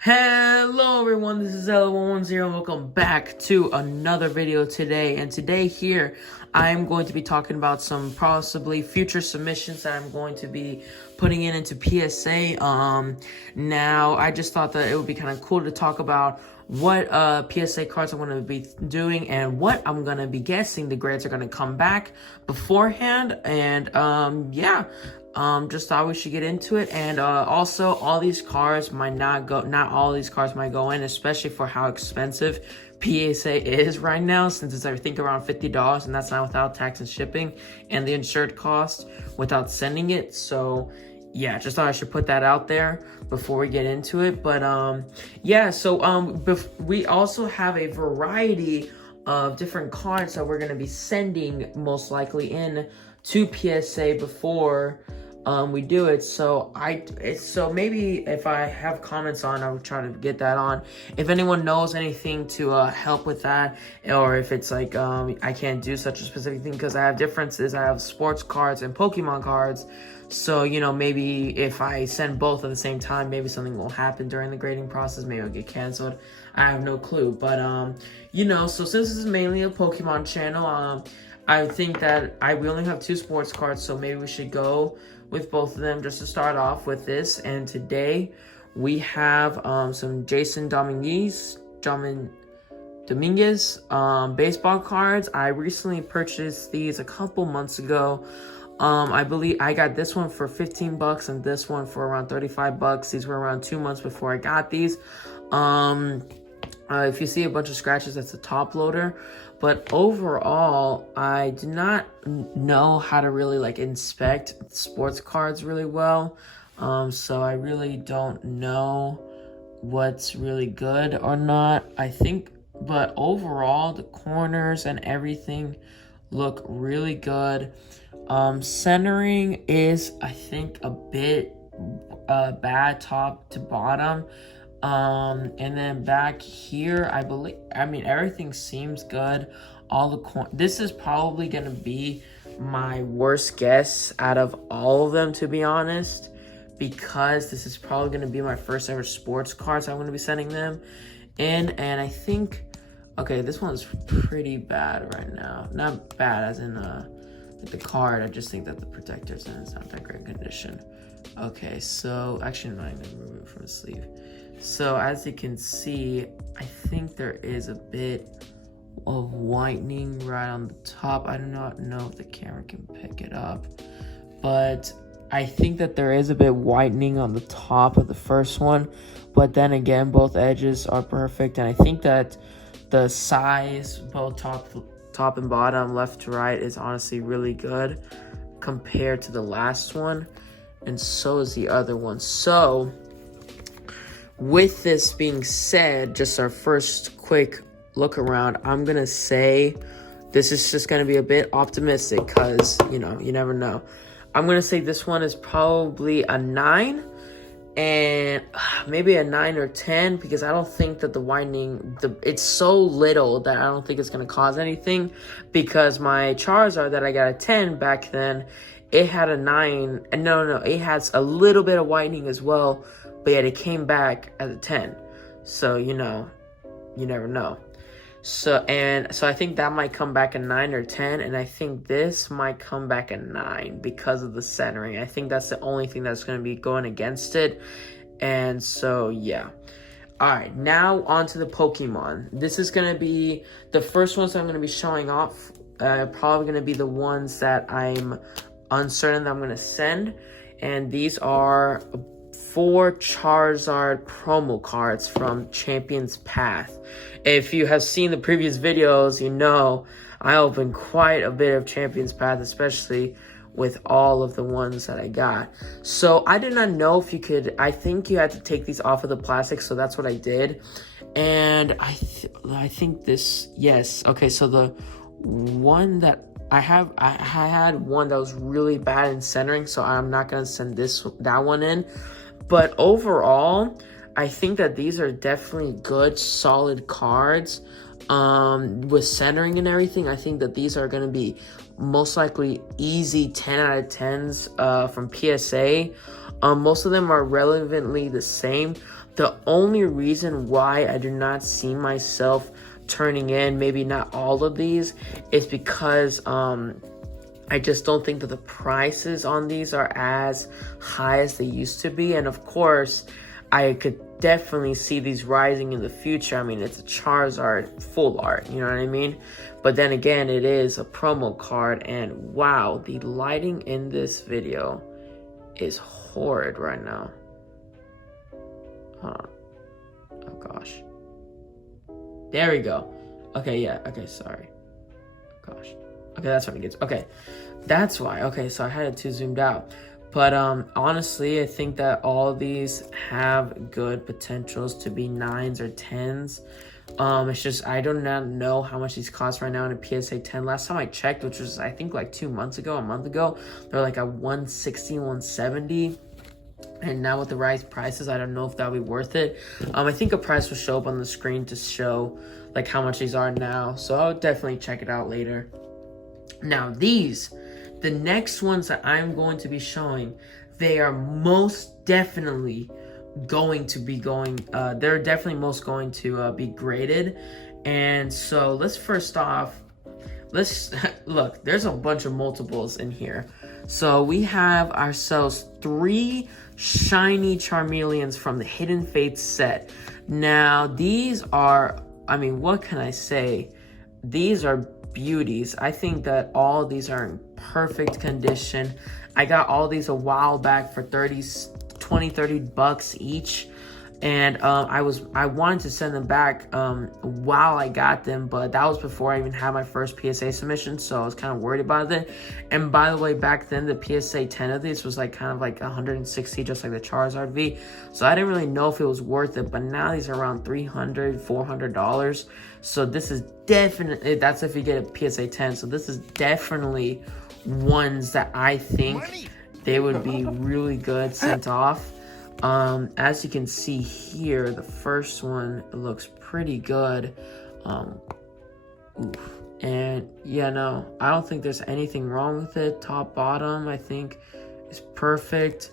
Hello everyone, this is Ella110 and welcome back to another video today. And today here, I'm going to be talking about some possibly future submissions that I'm going to be putting into PSA. Now, I just thought that it would be kind of cool to talk about what PSA cards I'm going to be doing and what I'm going to be guessing the grades are going to come back beforehand. And just thought we should get into it. And also, all these cards might not all these cards might go in, especially for how expensive PSA is right now, since it's I think around $50, and that's not without tax and shipping and the insured cost without sending it. So yeah, just thought I should put that out there before we get into it. But we also have a variety of different cards that we're going to be sending most likely in to PSA before we do it. So maybe if I have comments on, I will try to get that on. If anyone knows anything to help with that, or if it's like I can't do such a specific thing because I have differences. I have sports cards and Pokemon cards. So, maybe if I send both at the same time, maybe something will happen during the grading process. Maybe I'll get canceled. I have no clue. But, so since this is mainly a Pokemon channel, I think that we only have 2 sports cards, so maybe we should go with both of them just to start off with this. And today we have some Jason Dominguez baseball cards. I recently purchased these a couple months ago. I believe I got this one for $15 and this one for around $35. These were around 2 months before I got these. If you see a bunch of scratches, that's a top loader. But overall, I do not know how to really inspect sports cards really well. So I really don't know what's really good or not. But overall, the corners and everything look really good. Centering is, I think, a bit bad top to bottom. And then back here, everything seems good. This is probably gonna be my worst guess out of all of them, to be honest, because this is probably gonna be my first ever sports cards I'm gonna be sending them in. And I think, okay, this one's pretty bad right now. Not bad as in the card. I just think that the protector's in it's not that great condition. Okay, so actually I'm not even gonna remove it from the sleeve. So as you can see, I think there is a bit of whitening right on the top. I do not know if the camera can pick it up, but I think that there is a bit whitening on the top of the first one. But then again, both edges are perfect, and I think that the size, both top and bottom, left to right, is honestly really good compared to the last one, and so is the other one. So with this being said, just our first quick look around, I'm going to say this is just going to be a bit optimistic because, you never know. I'm going to say this one is probably a 9 and maybe a 9 or 10 because I don't think that the whitening, it's so little that I don't think it's going to cause anything, because my Charizard that I got a 10 back then, it had a 9. And no, it has a little bit of whitening as well. But yet it came back as a 10. So, you never know. So I think that might come back a 9 or 10. And I think this might come back a 9 because of the centering. I think that's the only thing that's going to be going against it. And so, yeah. All right, now on to the Pokemon. This is going to be the first ones I'm going to be showing off. Probably going to be the ones that I'm uncertain that I'm going to send. And these are 4 Charizard promo cards from Champion's Path. If you have seen the previous videos, I opened quite a bit of Champion's Path, especially with all of the ones that I got. So I did not know if you could, I think you had to take these off of the plastic, so that's what I did. And I think this, yes. Okay, so the one that I had one that was really bad in centering, so I'm not going to send that one in. But overall, I think that these are definitely good, solid cards. With centering and everything, I think that these are going to be most likely easy 10 out of 10s from PSA. Most of them are relevantly the same. The only reason why I do not see myself turning in maybe not all of these is because I just don't think that the prices on these are as high as they used to be. And of course, I could definitely see these rising in the future. I mean, it's a Charizard full art, you know what I mean? But then again, it is a promo card, and wow, the lighting in this video is horrid right now. Hold on. Oh gosh. There we go. Okay, yeah, okay, sorry. Gosh. Okay, that's what it gets. Okay, that's why. Okay, so I had it too zoomed out. But honestly, I think that all of these have good potentials to be 9s or 10s. It's just I do not know how much these cost right now in a PSA 10. Last time I checked, which was I think like 2 months ago, a month ago, they're like at 160, 170. And now with the rise prices, I don't know if that'll be worth it. I think a price will show up on the screen to show like how much these are now. So I'll definitely check it out later. Now the next ones that I'm going to be showing, they are most definitely going to be they're definitely most going to be graded. And so let's first off, look, there's a bunch of multiples in here. So we have ourselves 3 shiny Charmeleons from the Hidden Fates set. Now these are, I mean, what can I say? These are beauties. I think that all of these are in perfect condition. I got all these a while back for 20-30 bucks each, and I wanted to send them back while I got them, but that was before I even had my first PSA submission, so I was kind of worried about it. And by the way, back then the PSA 10 of these was like kind of like 160, just like the Charizard V, so I didn't really know if it was worth it. But now these are around $300-400, so this is definitely, that's if you get a PSA 10, so this is definitely ones that I think they would be really good sent off. As you can see here, the first one looks pretty good. And yeah, no, I don't think there's anything wrong with it. Top, bottom, I think is perfect.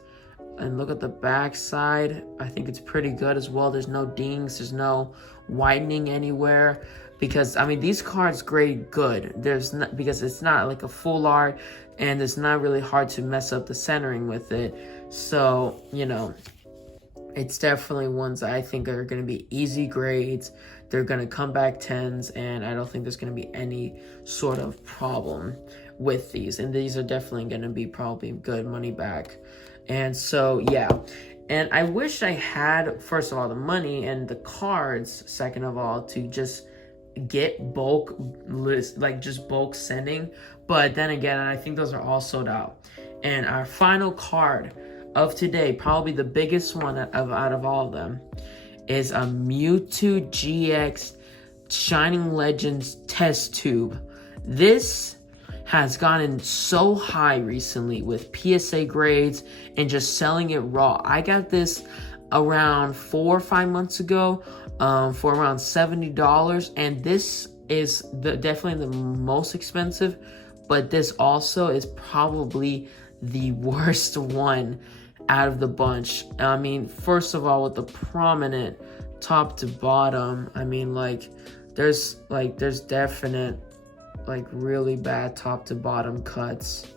And look at the back side. I think it's pretty good as well. There's no dings, there's no widening anywhere. Because I mean, these cards grade good. There's not, because it's not like a full art, and it's not really hard to mess up the centering with it. So, you know, it's definitely ones that I think are going to be easy grades. They're going to come back 10s, and I don't think there's going to be any sort of problem with these. And these are definitely going to be probably good money back. And so, yeah. And I wish I had, first of all, the money and the cards, second of all, to just get bulk list, like just bulk sending. But then again, I think those are all sold out. And our final card of today, probably the biggest one out of all of them, is a Mewtwo GX Shining Legends test tube. This has gotten so high recently with PSA grades and just selling it raw. I got this around 4 or 5 months ago for around $70, and this is definitely the most expensive, but this also is probably the worst one out of the bunch. I mean, first of all, with the prominent top to bottom, I mean, like there's definite like really bad top to bottom cuts,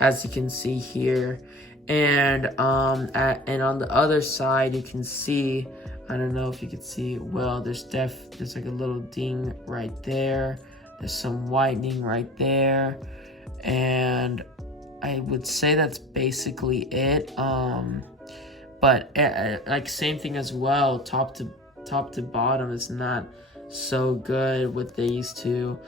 as you can see here. And and on the other side, you can see, I don't know if you can see well, there's like a little ding right there. There's some whitening right there, and I would say that's basically it. But like same thing as well, top to bottom is not so good with these two.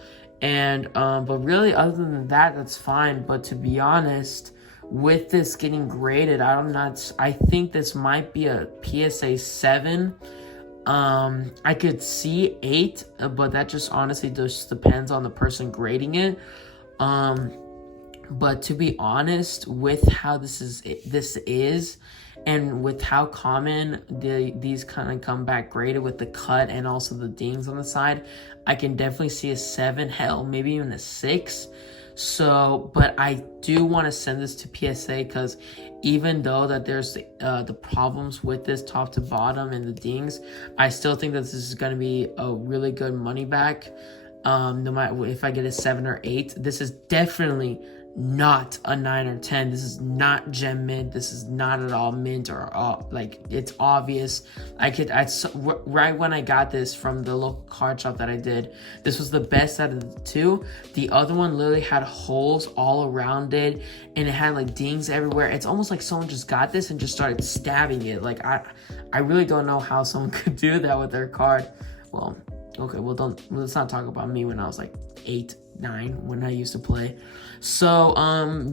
And but really, other than that, that's fine. But to be honest, with this getting graded, I think this might be a PSA 7. I could see 8, but that just honestly just depends on the person grading it. But to be honest, with how this is, and with how common these kind of come back graded with the cut and also the dings on the side, I can definitely see a 7, hell, maybe even a 6. So, but I do want to send this to PSA because even though that there's the problems with this top to bottom and the dings, I still think that this is going to be a really good money back. No matter if I get a 7 or 8, this is definitely not a 9 or 10. This is not gem mint. This is not at all mint or like, it's obvious. Right when I got this from the local card shop that I did, this was the best out of the two. The other one literally had holes all around it, and it had like dings everywhere. It's almost like someone just got this and just started stabbing it. Like, I really don't know how someone could do that with their card. Well, okay, well, let's not talk about me when I was like 8, 9, when I used to play. So,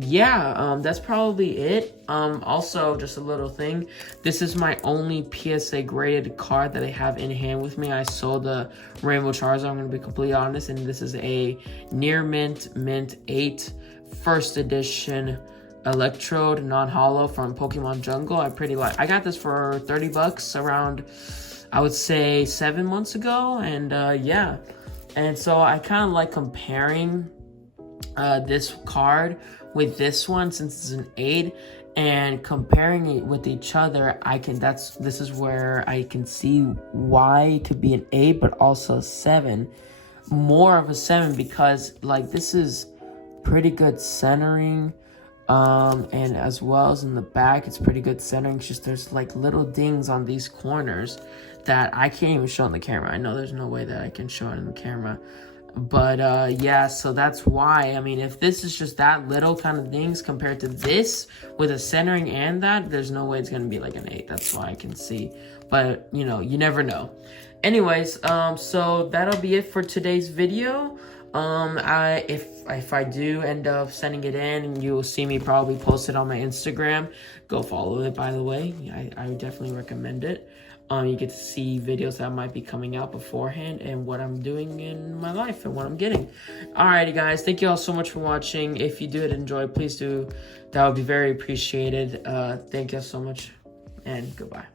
yeah, that's probably it. Also, just a little thing. This is my only PSA graded card that I have in hand with me. I sold the Rainbow Charizard, I'm going to be completely honest, and this is a near mint 8 first edition Electrode non-holo from Pokemon Jungle. I got this for $30 around, I would say 7 months ago, and yeah. And so I kind of like comparing this card with this one, since it's an 8, and comparing it with each other. This is where I can see why it could be an 8, but also 7, more of a 7, because like this is pretty good centering. And as well as in the back, it's pretty good centering. It's just there's like little dings on these corners that I can't even show in the camera. I know there's no way that I can show it in the camera, but yeah, so that's why. I mean, if this is just that little kind of things compared to this with a centering and that, there's no way it's gonna be like an 8. That's why I can see, but you know, you never know. Anyways, so that'll be it for today's video. If I do end up sending it in, you will see me probably post it on my Instagram. Go follow it, by the way. I would definitely recommend it. You get to see videos that might be coming out beforehand and what I'm doing in my life and what I'm getting. Alrighty, guys. Thank you all so much for watching. If you did enjoy, please do. That would be very appreciated. Thank you so much, and goodbye.